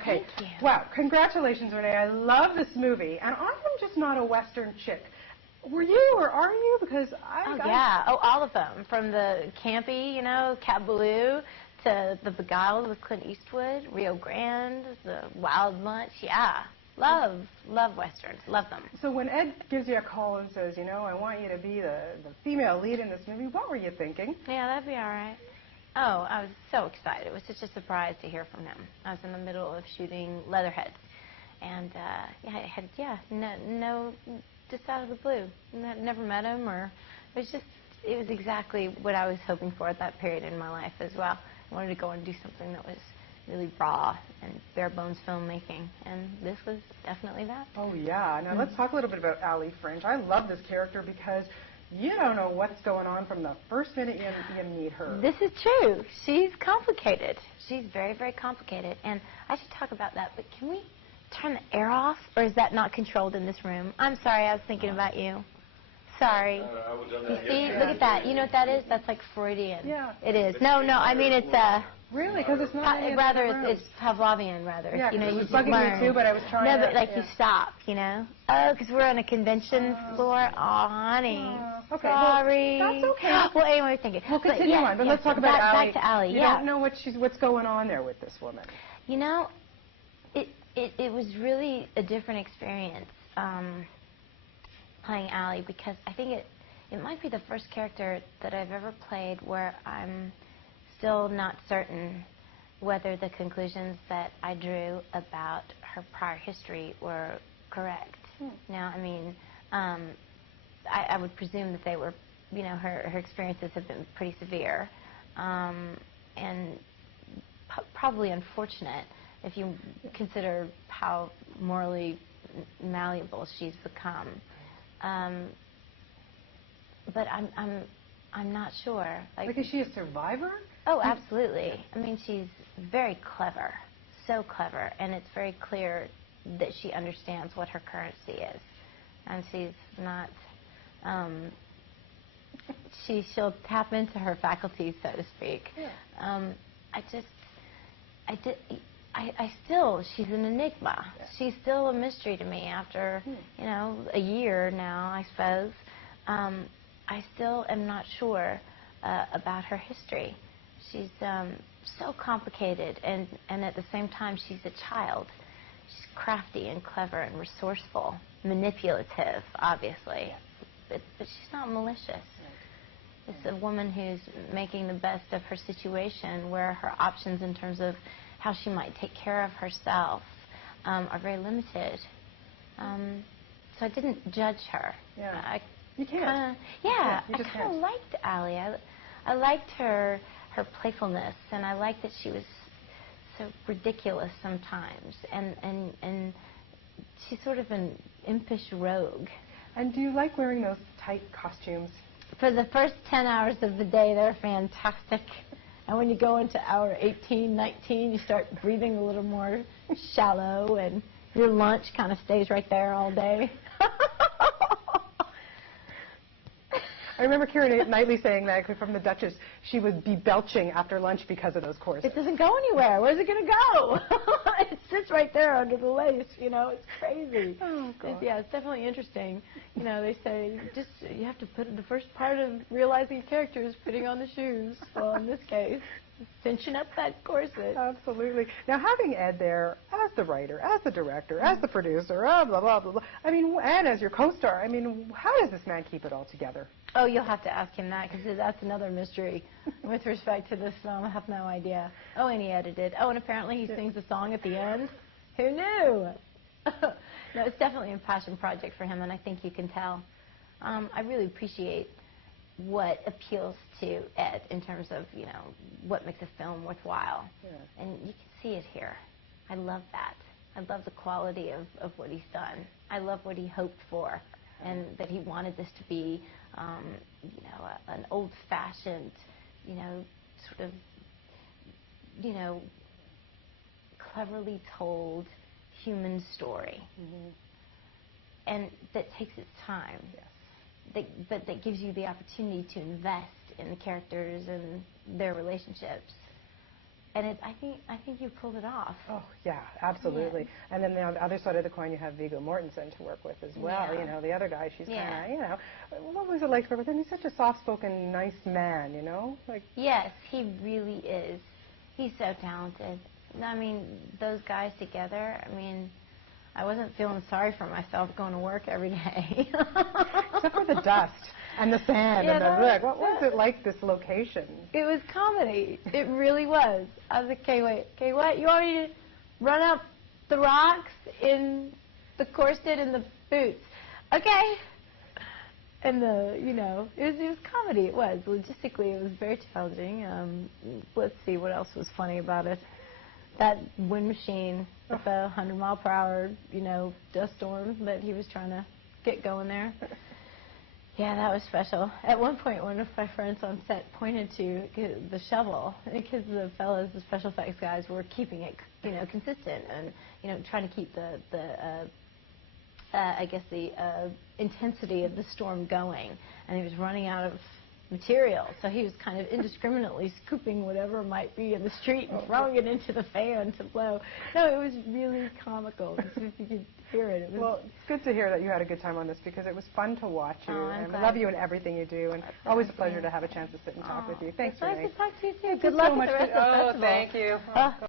Okay. Thank you. Wow. Congratulations, Renee. I love this movie. And I am just not a Western chick. Were you or are you? Because yeah. Oh, all of them. From the campy, you know, Appaloosa, to the Beguiled with Clint Eastwood, Rio Grande, the Wild Lunch. Yeah. Love Westerns. Love them. So when Ed gives you a call and says, you know, I want you to be the female lead in this movie, what were you thinking? Yeah, that'd be all right. Oh, I was so excited. It was such a surprise to hear from him. I was in the middle of shooting Leatherhead. And, yeah, I had, no, just out of the blue. Never met him, or it was exactly what I was hoping for at that period in my life as well. I wanted to go and do something that was really raw and bare bones filmmaking, and this was definitely that. Oh, yeah. Now, let's talk a little bit about Allie French. I love this character because you don't know what's going on from the first minute you meet her. This is true. She's complicated. She's very, very complicated, and I should talk about that, but can we turn the air off, or is that not controlled in this room? I'm sorry, I was thinking about you. Sorry. You see? Look at that. You know what that is? That's like Freudian. Yeah. It is. No, I mean it's Really? Because it's not it's Pavlovian, rather. Yeah, you know, it was just bugging learn. me too, but I was trying No, to... but like you stop, you know? Oh, because we're on a convention floor. Oh, honey. Okay. Sorry. Well, that's okay. Well, anyway, thinking. We'll continue on, but let's talk about Allie. Back to Allie, You don't know what's going on there with this woman. You know, it was really a different experience playing Allie, because I think it might be the first character that I've ever played where I'm still not certain whether the conclusions that I drew about her prior history were correct. Now, I mean, I would presume that they were, you know, her experiences have been pretty severe, and probably unfortunate if you consider how morally malleable she's become. But I'm not sure. Like, is she a survivor? Oh, absolutely. I mean, she's very clever, so clever, and it's very clear that she understands what her currency is, and she's not. She'll tap into her faculties, so to speak. Yeah. She's an enigma. Yeah. She's still a mystery to me after, you know, a year now, I suppose. I still am not sure about her history. She's so complicated, and at the same time, she's a child. She's crafty and clever and resourceful, manipulative, obviously, but she's not malicious. It's a woman who's making the best of her situation, where her options in terms of how she might take care of herself are very limited. So I didn't judge her. Yeah. You can't. I just kind of liked Allie. I liked her playfulness, and I liked that she was so ridiculous sometimes, and she's sort of an impish rogue. And do you like wearing those tight costumes? For the first 10 hours of the day, they're fantastic. And when you go into hour 18, 19, you start breathing a little more shallow, and your lunch kind of stays right there all day. I remember Keira Knightley saying that from The Duchess. She would be belching after lunch because of those corsets. It doesn't go anywhere. Where's it going to go? It sits right there under the lace, you know. It's crazy. Oh, God. It's definitely interesting. You know, they say you have to put the first part of realizing a character is putting on the shoes. Well, in this case, cinching up that corset. Absolutely. Now, having Ed there as the writer, as the director, as the producer, blah, blah, blah, blah, I mean, and as your co-star, I mean, how does this man keep it all together? Oh, you'll have to ask him that, because that's another mystery with respect to this film. I have no idea. Oh, and he edited. Oh, and apparently he sings a song at the end. Who knew? No, it's definitely a passion project for him, and I think you can tell. I really appreciate what appeals to Ed in terms of, you know, what makes a film worthwhile. Yeah. And you can see it here. I love that. I love the quality of what he's done. I love what he hoped for, and that he wanted this to be, you know, an old-fashioned, you know, sort of, you know, cleverly told human story. And that takes its time. Yes. But that gives you the opportunity to invest in the characters and their relationships. And I think you pulled it off. Oh, yeah, absolutely. Yeah. And then the other side of the coin, you have Viggo Mortensen to work with as well. Yeah. You know, the other guy, she's kind of, you know, what was it like for her? But then he's such a soft-spoken, nice man, you know? Like. Yes, he really is. He's so talented. I mean, those guys together, I mean, I wasn't feeling sorry for myself going to work every day. Except for the dust and the sand and the brick. What was it like, this location? It was comedy. It really was. I was like, okay, wait, what? You want me to run up the rocks in the corset and the boots? Okay. And you know, it was comedy. It was. Logistically, it was very challenging. Let's see what else was funny about it. That wind machine with the 100-mile-per-hour, you know, dust storm that he was trying to get going there. Yeah, that was special. At one point, one of my friends on set pointed to the shovel because the fellows, the special effects guys, were keeping it, you know, consistent and, you know, trying to keep I guess the intensity of the storm going. And he was running out of material, so he was kind of indiscriminately scooping whatever might be in the street and throwing it into the fan to blow. No, it was really comical. If you could hear it. Well, it's good to hear that you had a good time on this because it was fun to watch you. And I love you in everything you do, and always a pleasure to have a chance to sit and talk with you. Thanks, Renée. Nice to talk to you too. Good luck so with the rest of the festival. Thank you.